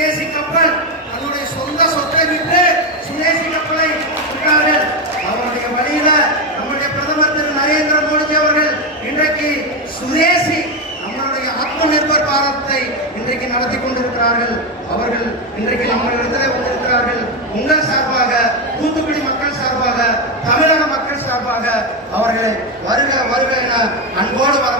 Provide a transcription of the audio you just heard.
சுதேசி கப்பல் தன்னுடைய சொந்த சொத்தை விட்டு சுதேசி கப்பலை விட்டார்கள். அவருடைய வழியில நம்முடைய பிரதமர் திரு நரேந்திர மோடி அவர்கள் இன்றைக்கு சுதேசி நம்மளுடைய ஆத்ம நிர்பர் பாரத்தை இன்றைக்கு நடத்தி கொண்டிருக்கிறார்கள். அவர்கள் இன்றைக்கு நம்மளிடத்தில் வந்திருக்கிறார்கள். உங்கள் சார்பாக, தூத்துக்குடி மக்கள் சார்பாக, தமிழக மக்கள் சார்பாக அவர்களை வருக வருக என அன்போடு வர